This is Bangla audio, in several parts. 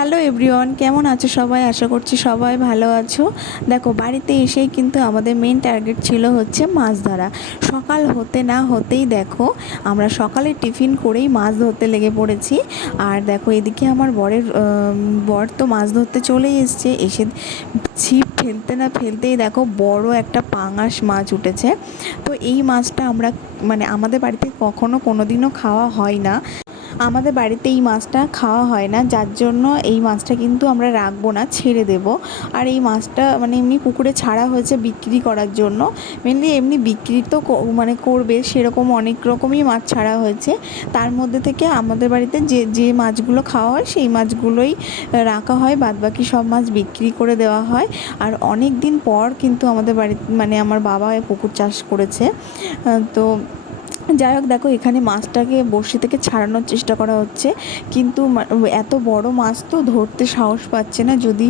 হ্যালো এভরিওয়ান, কেমন আছো সবাই? আশা করছি সবাই ভালো আছো। দেখো, বাড়িতে এসেই কিন্তু আমাদের মেন টার্গেট ছিল হচ্ছে মাছ ধরা। সকাল হতে না হতেই দেখো আমরা সকালে টিফিন করেই মাছ ধরতে লেগে পড়েছি। আর দেখো এদিকে আমার বর তো মাছ ধরতে চলেই এসে ছিপ ফেলতে না ফেলতেই দেখো বড় একটা পাঙাশ মাছ উঠেছে। তো এই মাছটা আমরা মানে আমাদের বাড়িতে কখনো কোনোদিনও খাওয়া হয় না। আমাদের বাড়িতে এই মাছটা খাওয়া হয় না, যার জন্য এই মাছটা কিন্তু আমরা রাখবো না, ছেড়ে দেব। আর এই মাছটা মানে এমনি পুকুরে ছাড়া হয়েছে বিক্রি করার জন্য। মেনলি এমনি বিক্রি তো মানে করবে, সেরকম অনেক রকমই মাছ ছাড়া হয়েছে। তার মধ্যে থেকে আমাদের বাড়িতে যে যে মাছগুলো খাওয়া হয় সেই মাছগুলোই রাখা হয়, বাদবাকি সব মাছ বিক্রি করে দেওয়া হয়। আর অনেক দিন পর কিন্তু আমাদের বাড়িতে মানে আমার বাবা পুকুর চাষ করেছে। তো যাই হোক, দেখো এখানে মাছটাকে বড়শি থেকে ছাড়ানোর চেষ্টা করা হচ্ছে, কিন্তু এত বড় মাছ তো ধরতে সাহস পাচ্ছে না, যদি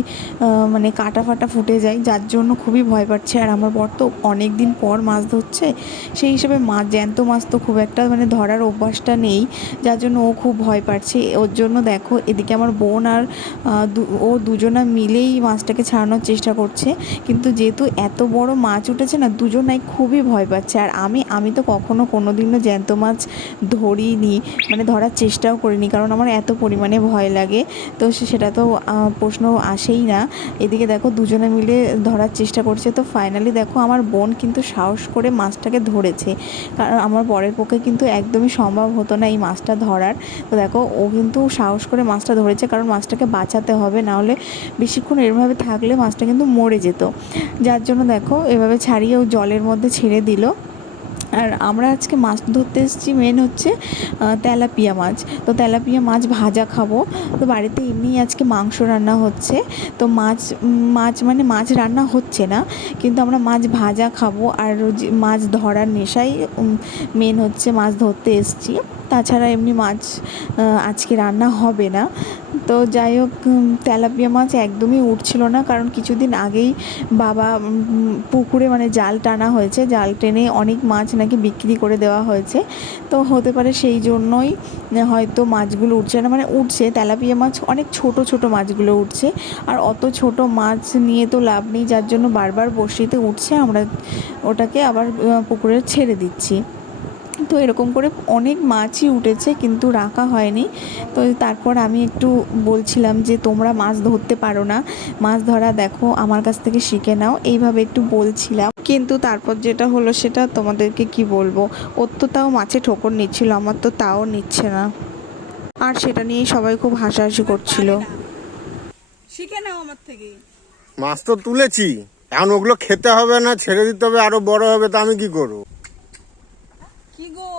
মানে কাটা ফাটা ফুটে যায়, যার জন্য খুবই ভয় পাচ্ছে। আর আমার বর তো অনেক দিন পর মাছ ধরছে, সেই হিসেবে মাছ জ্যান্ত মাছ তো খুব একটা মানে ধরার অভ্যাসটা নেই, যার জন্য ও খুব ভয় পাচ্ছে। ওর জন্য দেখো এদিকে আমার বোন আর ও দুজনা মিলেই মাছটাকে ছাড়ানোর চেষ্টা করছে, কিন্তু যেহেতু এত বড় মাছ উঠেছে না, দুজনাই খুবই ভয় পাচ্ছে। আর আমি তো কখনো কোনো দিনও জ্যান্ত মাছ ধরিনি, মানে ধরার চেষ্টাও করিনি, কারণ আমার এত পরিমাণে ভয় লাগে। তো সেটা তো প্রশ্ন আসেই না। এদিকে দেখো দুজনে মিলে ধরার চেষ্টা করছে। তো ফাইনালি দেখো আমার বোন কিন্তু সাহস করে মাছটাকে ধরেছে, কারণ আমার বরের পক্ষে কিন্তু একদমই সম্ভব হতো না এই মাছটা ধরার। তো দেখো ও কিন্তু সাহস করে মাছটা ধরেছে, কারণ মাছটাকে বাঁচাতে হবে, নাহলে বেশিক্ষণ এরভাবে থাকলে মাছটা কিন্তু মরে যেত। যার জন্য দেখো এভাবে ছাড়িয়ে ও জলের মধ্যে ছেড়ে দিল। আর আমরা আজকে মাছ ধরতে এসেছি মেন হচ্ছে তেলাপিয়া মাছ। তো তেলাপিয়া মাছ ভাজা খাবো। তো বাড়িতে এমনিই আজকে মাংস রান্না হচ্ছে, তো মাছ রান্না হচ্ছে না, কিন্তু আমরা মাছ ভাজা খাবো। আর মাছ ধরার নেশাই মেন হচ্ছে, মাছ ধরতে এসেছি, তাছাড়া এমনি মাছ আজকে রান্না হবে না। তো যাই হোক, তেলাপিয়া মাছ একদমই উঠছিল না, কারণ কিছুদিন আগেই বাবা পুকুরে মানে জাল টানা হয়েছে, জাল টেনে অনেক মাছ নাকি বিক্রি করে দেওয়া হয়েছে। তো হতে পারে সেই জন্যই হয়তো মাছগুলো উঠছে না, মানে উঠছে তেলাপিয়া মাছ, অনেক ছোট ছোট মাছগুলো উঠছে। আর অত ছোট মাছ নিয়ে তো লাভ নেই, যার জন্য বারবার বড়শিতে উঠছে, আমরা ওটাকে আবার পুকুরে ছেড়ে দিচ্ছি। তো এরকম করে অনেক মাছই উঠেছে, কিন্তু রাখা হয়নি। তো তারপর আমি একটু বলছিলাম যে তোমরা মাছ ধরতে পারো না, মাছ ধরা দেখো আমার কাছ থেকে শিখে নাও, এইভাবে একটু বলছিলাম। কিন্তু তারপর যেটা হলো সেটা তোমাদেরকে কি বলবো, ওর তো তাও মাছে ঠোকর নিচ্ছিল, আমার তো তাও নিচ্ছে না। আর সেটা নিয়েই সবাই খুব হাসাহাসি করছিল। শিখে নাও আমার থেকে। মাছ তো তুলেছি, এখন ওগুলো খেতে হবে না, ছেড়ে দিতে হবে, আরো বড় হবে, তা আমি কি করবো? কি গো,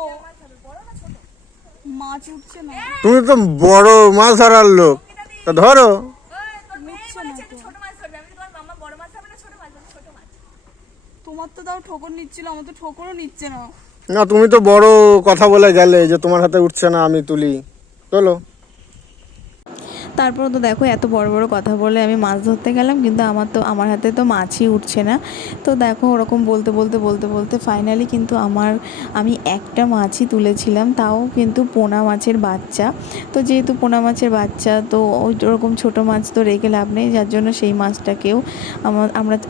মাছ উঠছে না, তুমি তো বড় মাছ ধরার লোক, তা ধরো। উঠছে না তো। তোমার তো তাও ঠোকর নিচ্ছিল, আমার তো ঠোকরও নিচ্ছে না। না, তুমি তো বড় কথা বলে গেলে যে তোমার হাতে উঠছে না, আমি তুলি। চলো। তারপর তো দেখো এত বড় বড় কথা বলে আমি মাছ ধরতে গেলাম, কিন্তু আমার হাতে তো মাছই উঠছে না। তো দেখো ওরকম বলতে বলতে বলতে বলতে ফাইনালি কিন্তু আমি একটা মাছই তুলেছিলাম, তাও কিন্তু পোনা মাছের বাচ্চা। তো যেহেতু পোনা মাছের বাচ্চা, তো ওই ওরকম ছোটো মাছ তো রেখে লাভ নেই, যার জন্য সেই মাছটাকেও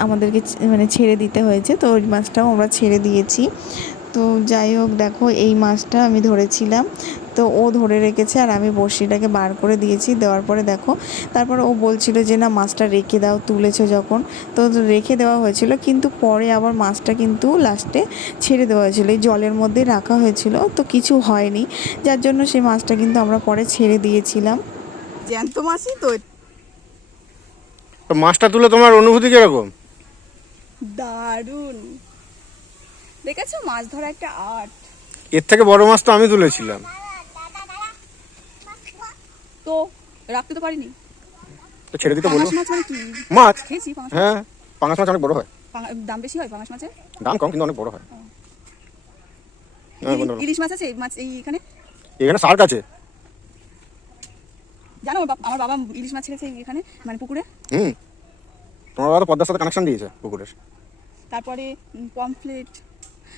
আমাদেরকে মানে ছেড়ে দিতে হয়েছে। তো ওই মাছটাও আমরা ছেড়ে দিয়েছি। তো যাই হোক, দেখো এই মাছটা আমি ধরেছিলাম, তো ও ধরে রেখেছে আর আমি বড়শিটাকে বার করে দিয়েছি। দেওয়ার পরে দেখো তারপর ও বলছিল যে না মাছটা রেখে দাও, তুলেছো যখন। তো রেখে দেওয়া হয়েছিল, কিন্তু পরে আবার মাছটা কিন্তু লাস্টে ছেড়ে দেওয়া হয়েছিল, এই জলের মধ্যে রাখা হয়েছিল, তো কিছু হয়নি, যার জন্য সেই মাছটা কিন্তু আমরা পরে ছেড়ে দিয়েছিলাম। জ্যান্ত মাছই তো। তো মাছটা তুলে তোমার অনুভূতি কিরকম? দারুণ, দেখেছো মাছ ধরা একটা আর্ট। এর থেকে বড় মাছ তো আমি তুলেছিলাম। তো রাখতে তো পারিনি। তো ছেড়ে দিতে বলবো। পাঙাশ মাছ মানে কি? মাছ, খেয়েছি পাঙাশ মাছ। হ্যাঁ, পাঙাশ মাছ অনেক বড় হয়। দাম বেশি হয় পাঙাশ মাছের? দাম কম, কিন্তু অনেক বড় হয়। হ্যাঁ, বলো, বলো। ইলিশ মাছ আছে মাছ এইখানে? এখানে শার্ক আছে। জানো আমার বাবা ইলিশ মাছ ছেড়েছে এখানে, মানে পুকুরে। হুম, তোমার বাবা তো পদ্মার সাথে কানেকশন দিয়েছে পুকুরের। তারপরে পমফ্লেট,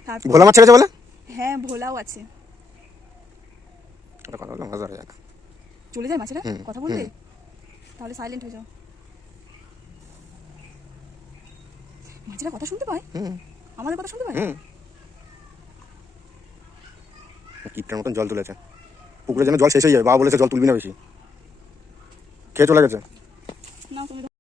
তারপর ভোলা মাছ ছেড়েছে বলে? হ্যাঁ ভোলাও আছে। ওটা কথা বললাম, হাজার এক। চলে যায় মাছেরা কথা বলতে। তাহলে সাইলেন্ট হয়ে যাও। মাছেরা কথা শুনতে পায়? আমাদের কথা শুনতে পায়? কিপটার মতন জল তুলেছে, পুকুরে যেন জল শেষ হয়ে যাবে, বাবা বলেছে জল তুলবি না বেশি, খেয়ে চলে গেছে। না তুমি